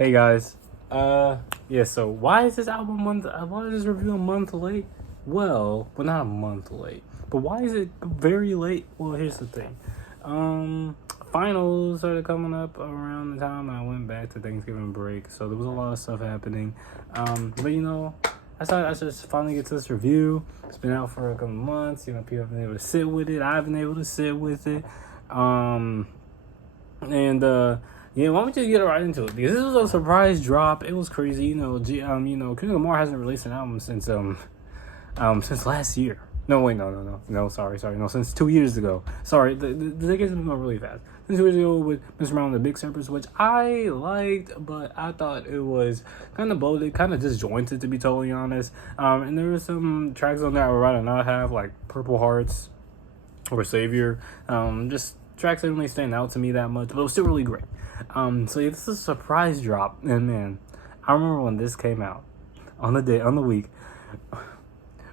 Hey guys, yeah. So why is this album why is this review a month late? Well, not a month late, but why is it very late? Well, here's the thing. Finals started coming up around the time I went back to Thanksgiving break, so there was a lot of stuff happening. But I thought I should just finally get to this review. It's been out for a couple months. People have been able to sit with it. I've been able to sit with it. Yeah, why don't we just get right into it? Because this was a surprise drop. It was crazy. Kendrick Lamar hasn't released an album since last year. No, sorry. No, since 2 years ago. Sorry, the decades have been going really fast. Since 2 years ago with Mr. Around the Big Steppers, which I liked, but I thought it was kind of bloated, kind of disjointed, to be totally honest. And there were some tracks on there I would rather not have, like Purple Hearts or Savior. Just tracks didn't really stand out to me that much, but it was still really great. So yeah, this is a surprise drop, and man, I remember when this came out on the week.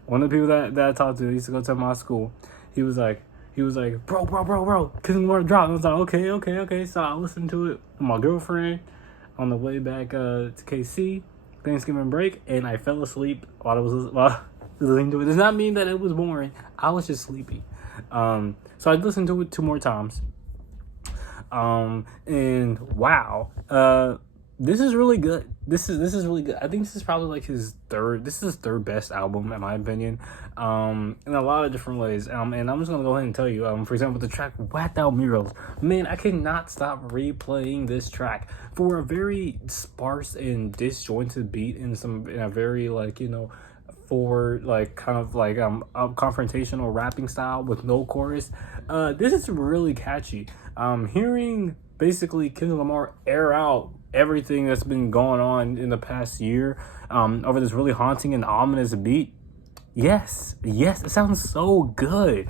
One of the people that I talked to used to go to my school. He was like, bro, Kendrick Lamar dropped. And I was like, okay. So I listened to it with my girlfriend on the way back to KC Thanksgiving break, and I fell asleep while I was listening to it. Does not mean that it was boring. I was just sleepy. So I listened to it 2 more times. And wow, this is really good. This is really good. I think this is probably like his third best album in my opinion, in a lot of different ways. And I'm just gonna go ahead and tell you, for example, the track Whacked Out Murals. Man, I cannot stop replaying this track for a very sparse and disjointed beat in a very for kind of a confrontational rapping style with no chorus. This is really catchy. Hearing basically Kendrick Lamar air out everything that's been going on in the past year over this really haunting and ominous beat. Yes, it sounds so good.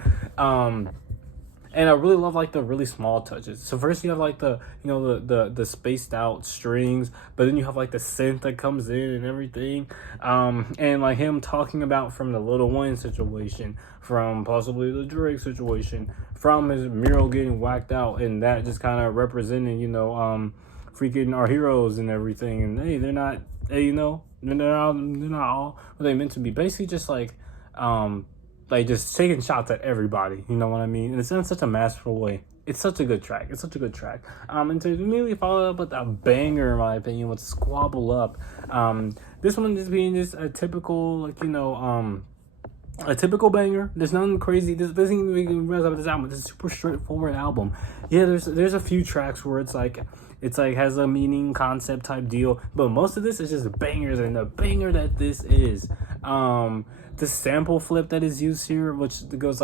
And I really love the really small touches. So first you have the spaced out strings, but then you have the synth that comes in and everything. And him talking about from the Lil Wayne situation, from possibly the Drake situation, from his mural getting whacked out, and that just kind of representing, freaking our heroes and everything. And hey, they're not all what they meant to be. Basically just just taking shots at everybody, you know what I mean? And it's in such a masterful way. It's such a good track. And to immediately follow up with a banger, in my opinion, with Squabble Up. This one just being just a typical, a typical banger. There's nothing crazy. This isn't even realize about this album. It's a super straightforward album. Yeah, there's a few tracks where it's has a meaning concept type deal, but most of this is just bangers, and the banger that this is, the sample flip that is used here, which goes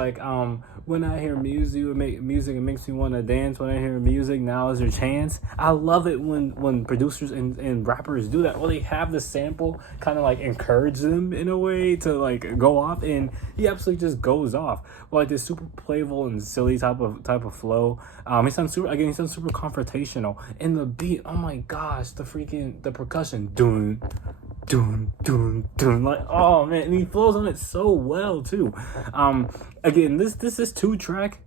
when I hear music, it makes me want to dance. When I hear music, now is your chance. I love it when producers and rappers do that. Well, they have the sample kind of encourage them in a way to go off, and he absolutely just goes off. Well, this super playful and silly type of flow. He sounds super confrontational. And the beat, oh my gosh, the percussion, dun, oh man, and he flows on it so well too. Again, this two track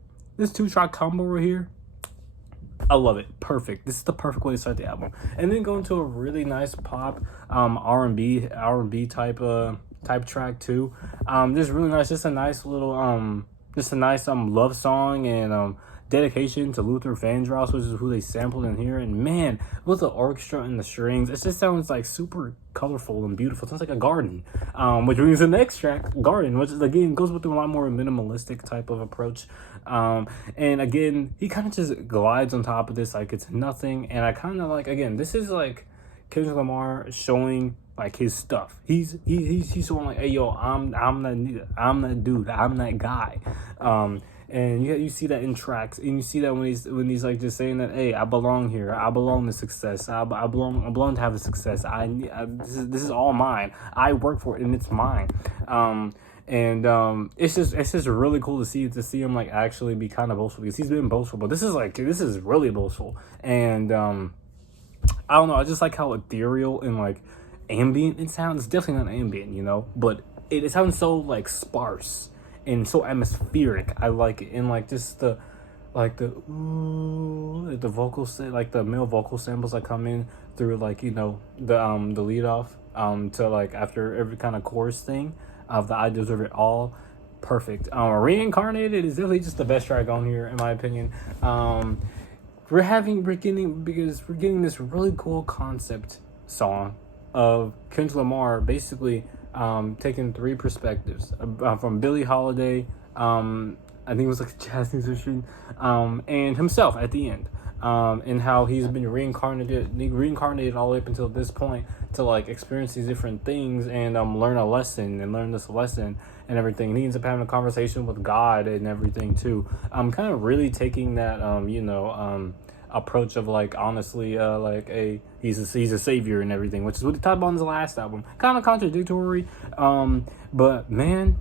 combo right here, I love it. Perfect. This is the perfect way to start the album, and then go into a really nice pop R&B type track too. This is really nice. Just a nice little love song and dedication to Luther Vandross, which is who they sampled in here. And man, with the orchestra and the strings, it just sounds super colorful and beautiful. It sounds like a garden, which brings the next track, Garden, which is, again, goes with a lot more minimalistic type of approach. And again, he kind of just glides on top of this like it's nothing. And I kind of again, this is Kendrick Lamar showing his stuff. He's showing hey yo, I'm that dude, I'm that guy. And you see that in tracks, and you see that when he's just saying that, hey, I belong here, I belong to success, I belong to have the success. This is all mine. I work for it, and it's mine. It's just really cool to see him actually be kind of boastful, because he's been boastful, but this is really boastful. And I don't know, I just like how ethereal and ambient it sounds. It's definitely not ambient, but it sounds so sparse and so atmospheric. I like it. And just the like the ooh, like the like the male vocal samples that come in through like the lead off to like after every kind of chorus thing of the I Deserve It All. Perfect. Reincarnated is definitely just the best track on here in my opinion. We're getting this really cool concept song of Kendrick Lamar basically taking three perspectives from Billie Holiday, I think it was like a jazz musician, and himself at the end, and how he's been reincarnated all the way up until this point to like experience these different things and learn this lesson and everything. And he ends up having a conversation with God and everything too. Kind of really taking that approach of like honestly he's a savior and everything, which is what he talked about in his last album. Kind of contradictory, but man,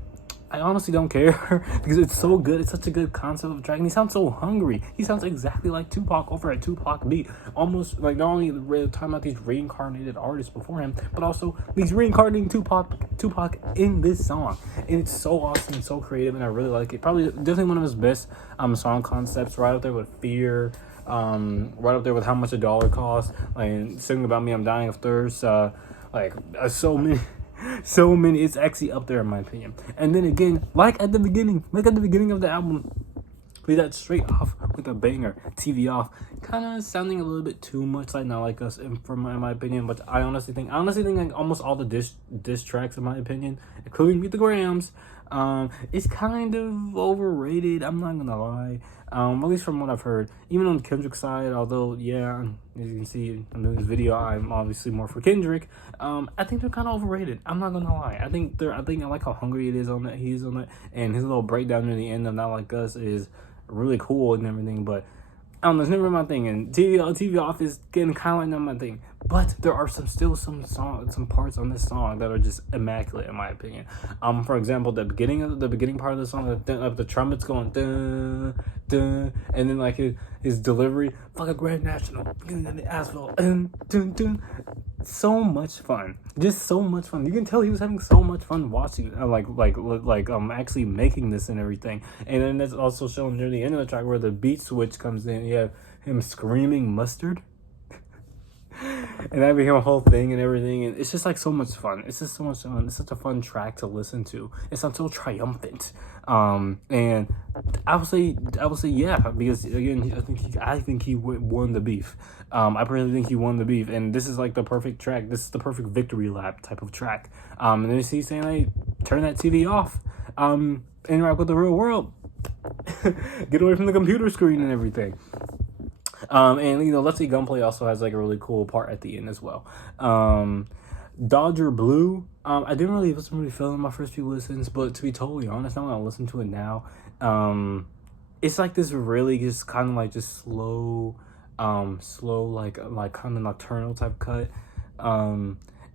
I honestly don't care because it's so good. It's such a good concept of a track, and he sounds so hungry. He sounds exactly like Tupac over at Tupac beat. Almost like not only talking about these reincarnated artists before him, but also these reincarnating Tupac in this song. And it's so awesome and so creative, and I really like it. Probably definitely one of his best song concepts, right up there with Fear. Right up there with How Much a Dollar Costs, like Singing About Me, I'm Dying of Thirst, so many. It's actually up there in my opinion. And then again, like at the beginning of the album, we got straight off with a banger, TV Off, kind of sounding a little bit too much like Not Like Us, in my opinion. But I honestly think like almost all the diss tracks, in my opinion, including Meet the Grams, it's kind of overrated. I'm not gonna lie. At least from what I've heard, even on Kendrick's side, although yeah, as you can see in this video, I'm obviously more for Kendrick. I think they're kind of overrated. I'm not gonna lie. I think I like how hungry it is on that. He's on that, and his little breakdown near the end of Not Like Us is really cool and everything. But I don't know, it's never my thing. And TV Off is getting kind of like not my thing. But there are some parts on this song that are just immaculate in my opinion. For example, the beginning part of the song, the trumpets going dun dun, and then like his delivery, like a Grand National, in the asphalt, dun dun dun. So much fun, just so much fun. You can tell he was having so much fun watching, actually making this and everything. And then that's also shown near the end of the track where the beat switch comes in. You have him screaming mustard. And that became a whole thing and everything, and it's just like so much fun. It's just so much fun. It's such a fun track to listen to. It sounds so triumphant. And I would say yeah, because again, I think he won the beef. I really think he won the beef, and this is like the perfect track. This is the perfect victory lap type of track. And then he's saying, "Hey, turn that TV off. Interact with the real world. Get away from the computer screen and everything." And Let's See Gunplay also has like a really cool part at the end as well. Dodger Blue, I wasn't really feeling my first few listens, but to be totally honest, I'm gonna listen to it now. It's like this really just kind of like just slow like kind of nocturnal type cut.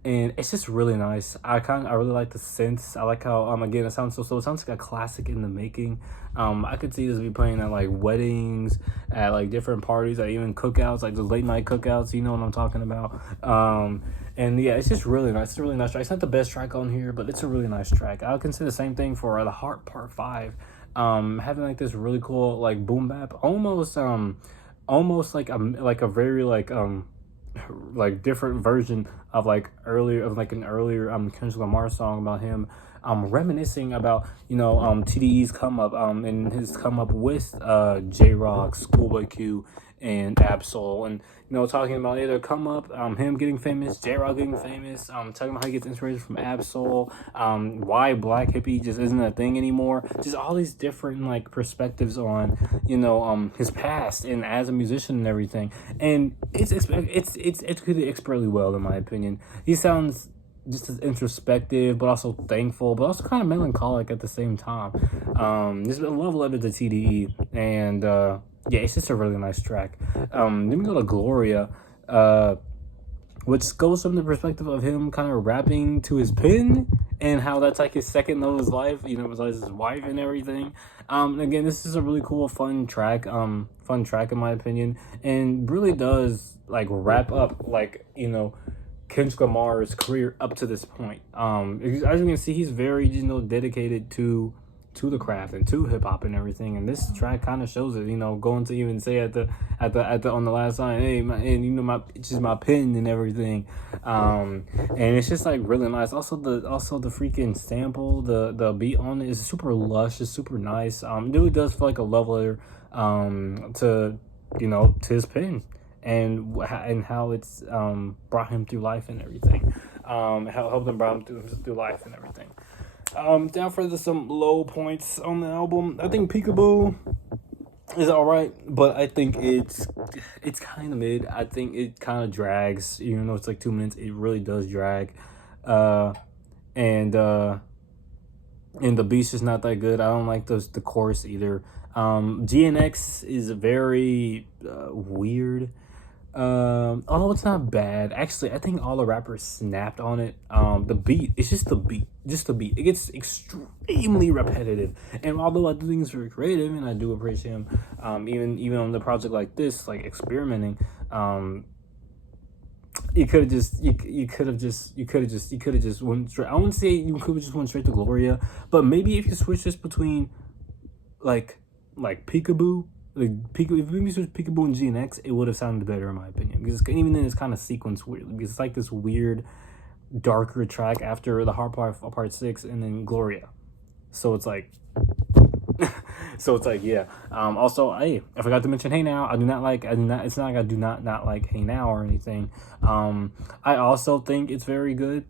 And it's just really nice. I really like the synths. I like how again it sounds so slow. It sounds like a classic in the making. I could see this be playing at like weddings, at like different parties, or even cookouts, like the late night cookouts. You know what I'm talking about. And yeah, it's just really nice. It's a really nice track. It's not the best track on here, but it's a really nice track. I can say the same thing for The Heart Part 5. Having like this really cool like boom bap, almost like a very like different version of an earlier Kendrick Lamar song about him reminiscing about TDE's come up and his come up with J-Rock, Schoolboy Q, and Ab-Soul, and talking about their come up, him getting famous, J-Rock getting famous, talking about how he gets inspiration from Ab-Soul, why black hippie just isn't a thing anymore, just all these different like perspectives on his past and as a musician and everything, and it's executed really well in my opinion. He sounds just as introspective, but also thankful, but also kind of melancholic at the same time. Just a love letter to TDE, and yeah, it's just a really nice track. Then we go to Gloria, which goes from the perspective of him kind of rapping to his pen, and how that's like his second love of his life, besides his wife and everything. Again, this is a really cool, fun track in my opinion, and really does like wrap up Kendrick Lamar's career up to this point. As you can see, he's very dedicated to to the craft and to hip hop and everything. And this track kind of shows it. You know, going to even say at the on the last line, hey, and you know it's just my pen and everything. And it's just like really nice. Also the freaking sample, the beat on it is super lush. It's super nice. It really does feel like a love letter to, you know, to his pen and how it's brought him through life and everything. How helped him brought him through life and everything. Down further, some low points on the album. I think Peekaboo is alright, but I think it's kind of mid. I think it kind of drags, even though it's like 2 minutes. It really does drag, and the beat's just not that good. I don't like the chorus either. GNX is very weird. Although it's not bad. Actually, I think all the rappers snapped on it. The beat, it's just the beat. It gets extremely repetitive. And although I do think it's very creative and I do appreciate him, even on the project like this, like experimenting, you could have just went straight. I wouldn't say you could have just went straight to Gloria, but maybe if you switch this between like Peekaboo, if we switch Peekaboo and GNX, it would have sounded better in my opinion, because even then it's kind of sequenced weirdly, because it's like this weird darker track after the hard part 6 and then Gloria, so it's like yeah. Also, I forgot to mention Hey Now. It's not like I do not like Hey Now or anything. I also think it's very good,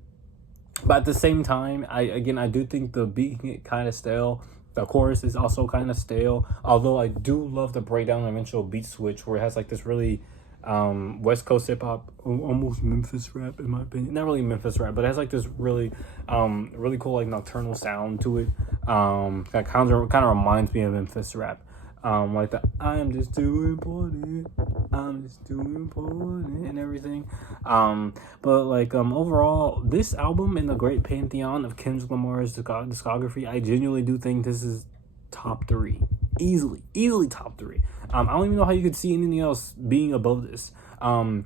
but at the same time, I do think the beat can get kind of stale. The chorus is also kind of stale, although I do love the breakdown and eventual beat switch where it has like this really West Coast hip hop, almost Memphis rap in my opinion. Not really Memphis rap, but it has like this really really cool like nocturnal sound to it. That kind of reminds me of Memphis rap. Like the I'm just too important and everything. But like overall, this album in the great pantheon of Kendrick Lamar's discography, I genuinely do think this is top 3, easily top 3. I don't even know how you could see anything else being above this,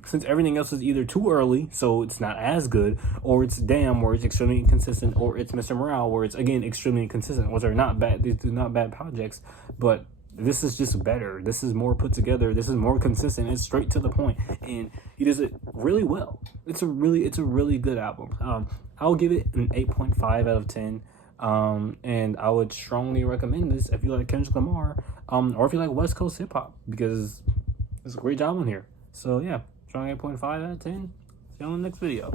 since everything else is either too early, so it's not as good, or it's Damn, where it's extremely inconsistent, or it's Mr. Morale, where it's again extremely inconsistent. Which are not bad. These are not bad projects, but this is just better. This is more put together. This is more consistent. It's straight to the point, and he does it really well. It's a really good album. I'll give it an 8.5 out of 10. And I would strongly recommend this if you like Kendrick Lamar, or if you like West Coast hip hop, because it's a great job on here. So yeah, strong 8.5 out of 10. See you on the next video.